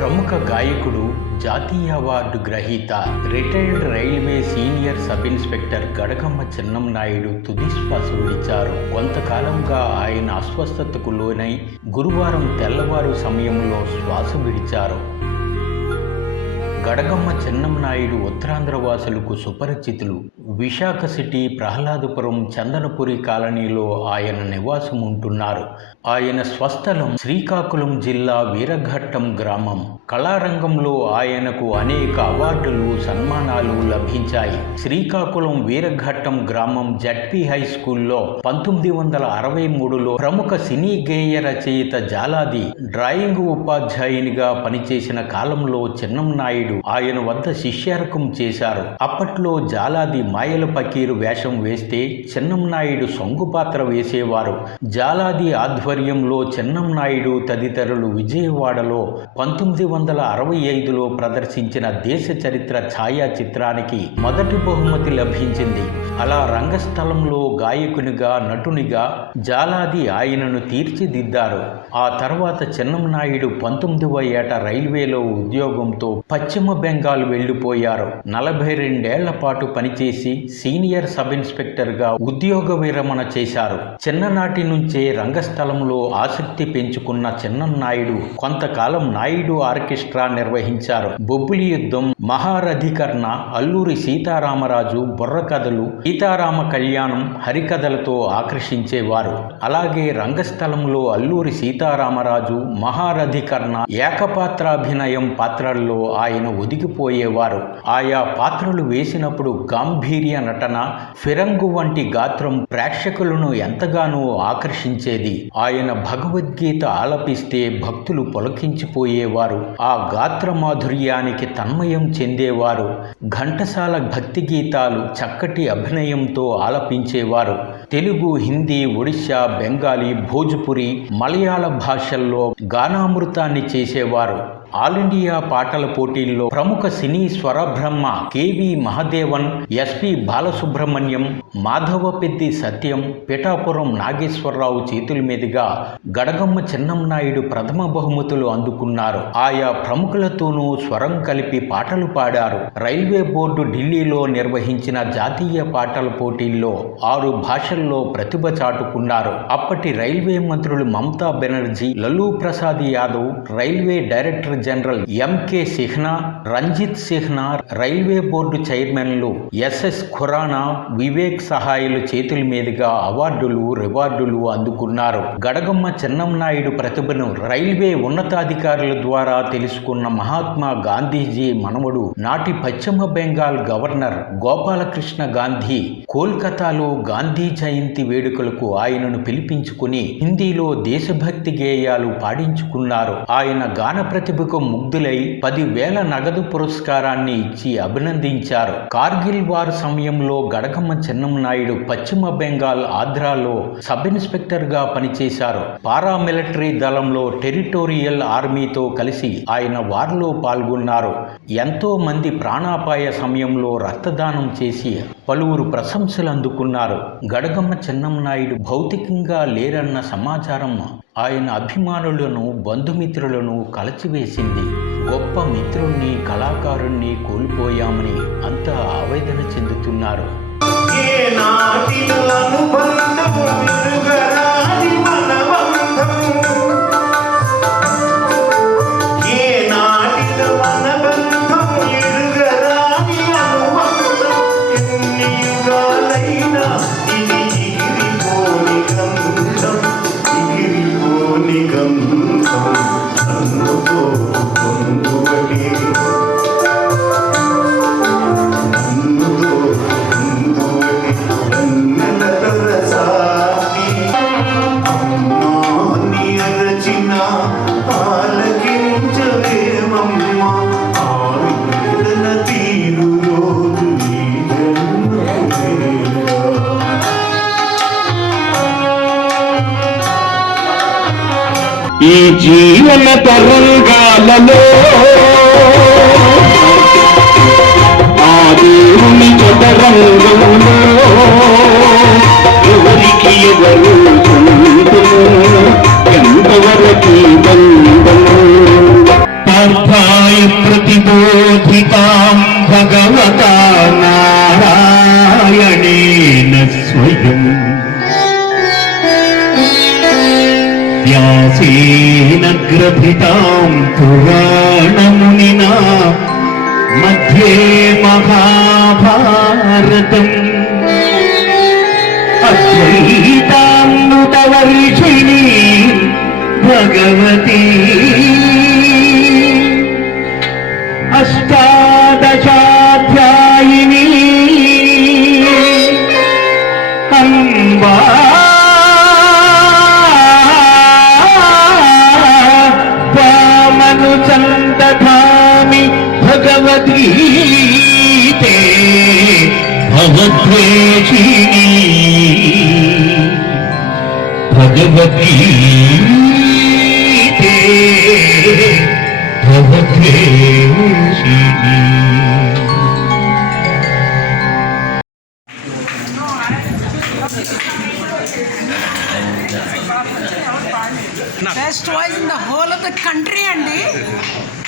ప్రముఖ గాయకుడు, జాతీయ అవార్డు గ్రహీత, retired railway senior sub inspector Gadagamma Chennamnaidu తుది శ్వాస విడిచారు. కొంతకాలంగా ఆయన అస్వస్థతకు లోనై గురువారం తెల్లవారు సమయంలో శ్వాస విడిచారు. గడగమ్మ చెన్నంనాయుడు ఉత్తరాంధ్ర వాసులకు సుపరిచితులు. విశాఖ సిటీ, ప్రహ్లాదపురం, చందనపురి కాలనీలో ఆయన నివాసం ఉంటున్నారు. ఆయన స్వస్థలం శ్రీకాకుళం జిల్లా వీరఘట్టం గ్రామం. కళారంగంలో ఆయనకు అనేక అవార్డులు, సన్మానాలు లభించాయి. శ్రీకాకుళం వీరఘట్టం గ్రామం జడ్పీ హై స్కూల్లో 1963లో ప్రముఖ సినీ గేయ రచయిత జాలాది డ్రాయింగ్ ఉపాధ్యాయునిగా పనిచేసిన కాలంలో చెన్నంనాయుడు ఆయన వద్ద శిష్యారకం చేశారు. అప్పట్లో జాలాది మాయల పకీరు వేషం వేస్తే చెన్నంనాయుడు సొంగు పాత్ర వేసేవారు. జాలాది ఆధ్వర్యంలో చెన్నంనాయుడు తదితరులు విజయవాడలో 1965లో ప్రదర్శించిన దేశ చరిత్ర ఛాయాచిత్రానికి మొదటి బహుమతి లభించింది. అలా రంగస్థలంలో గాయకునిగా, నటునిగా జాలాది ఆయనను తీర్చిదిద్దారు. ఆ తర్వాత చెన్నంనాయుడు 19వ ఏట రైల్వేలో ఉద్యోగంతో పశ్చిమ బెంగాల్ వెళ్లిపోయారు. 42 పాటు పనిచేసి సీనియర్ సబ్ ఇన్స్పెక్టర్గా ఉద్యోగ విరమణ చేశారు. చిన్ననాటి నుంచే రంగస్థలంలో ఆసక్తి పెంచుకున్న చెన్నంనాయుడు కొంతకాలం నాయుడు ఆర్కెస్ట్రా నిర్వహించారు. బొబ్బిలి యుద్ధం, మహారథీకరణ, అల్లూరి సీతారామరాజు, బుర్రకథలు, సీతారామ కళ్యాణం, హరికథలతో ఆకర్షించేవారు. అలాగే రంగస్థలంలో అల్లూరి సీతారామరాజు, మహారథీకరణ, ఏకపాత్రాభినయం పాత్రల్లో ఆయన ఒదిగిపోయేవారు. ఆయా పాత్రలు వేసినప్పుడు గాంభీర్య నటన, ఫిరంగు వంటి గాత్రం ప్రేక్షకులను ఎంతగానో ఆకర్షించేది. ఆయన భగవద్గీత ఆలపిస్తే భక్తులు పులకించిపోయేవారు. ఆ గాత్ర మాధుర్యానికి తన్మయం చెందేవారు. ఘంటసాల భక్తి గీతాలు చక్కటి అభినయంతో ఆలపించేవారు. తెలుగు, హిందీ, ఒడిశా, బెంగాలీ, భోజ్పురి, మలయాళ భాషల్లో గానామృతాన్ని చేసేవారు. ఆల్ ఇండియా పాటల పోటీల్లో ప్రముఖ సినీ స్వరబ్రహ్మ కెవి మహదేవన్, ఎస్పి బాలసుబ్రహ్మణ్యం, మాధవపెద్ది సత్యం, పిఠాపురం నాగేశ్వరరావు చేతుల మీదుగా గడగమ్మ చెన్నంనాయుడు ప్రథమ బహుమతులు అందుకున్నారు. ఆయా ప్రముఖులతోనూ స్వరం కలిపి పాటలు పాడారు. రైల్వే బోర్డు ఢిల్లీలో నిర్వహించిన జాతీయ పాటల పోటీల్లో 6 భాషల్లో ప్రతిభ చాటుకున్నారు. అప్పటి రైల్వే మంత్రులు Mamata Banerjee, Lalu Prasad Yadav, railway director general M K Sinha, Ranjit Sinha, railway board చైర్మన్లు ఎస్ఎస్ ఖురానా, వివేక్ సహాయుల చేతుల మీదుగా అవార్డులు, రివార్డులు అందుకున్నారు. గడగమ్మ చెన్నంనాయుడు ప్రతిభను రైల్వే ఉన్నతాధికారుల ద్వారా తెలుసుకున్న మహాత్మా గాంధీజీ మనవడు, నాటి పశ్చిమ బెంగాల్ గవర్నర్ గోపాలకృష్ణ గాంధీ కోల్కతాలో గాంధీ జయంతి వేడుకలకు ఆయనను పిలిపించుకుని హిందీలో దేశభక్తి గేయాలు పాడించుకున్నారు. ఆయన గాన ప్రతిభకు ముగ్ధులై 10,000 నగదు పురస్కారాన్ని ఇచ్చి అభినందించారు. కార్గిల్ వార్ సమయంలో గడగమ్మ చెన్నంనాయుడు పశ్చిమ బెంగాల్ ఆంధ్రాలో సబ్ ఇన్స్పెక్టర్ గా పనిచేశారు. పారామిలిటరీ దళంలో టెరిటోరియల్ ఆర్మీతో కలిసి ఆయన వార్లో పాల్గొన్నారు. ఎంతో మంది ప్రాణాపాయ సమయంలో రక్తదానం చేసి పలువురు ప్రశంసలు అందుకున్నారు. గడగమ్మ చెన్నంనాయుడు భౌతికంగా లేరన్న సమాచారం ఆయన అభిమానులను, బంధుమిత్రులను కలచివేసింది. గొప్ప మిత్రుణ్ణి, కళాకారుణ్ణి కోల్పోయామని అంతా ఆవేదన చెందుతున్నారు. ఈ జీవన తరంగాలలో ఆ దేవుని చదరంగంలో ఎవరికి ఎవరు ఎంతవరకు బంధము గ్రథితాం పురాణమునినా మధ్యే మహాభారతం అద్వైతామృతవర్షిణీ భగవతి అష్టాదశాధ్యాయిని అంబా వామను సందధామి భగవద్గీతే భగవద్వేషిణి భగవద్గీతే భగవద్వేషిణి. Best voice in the whole of the country, Andy.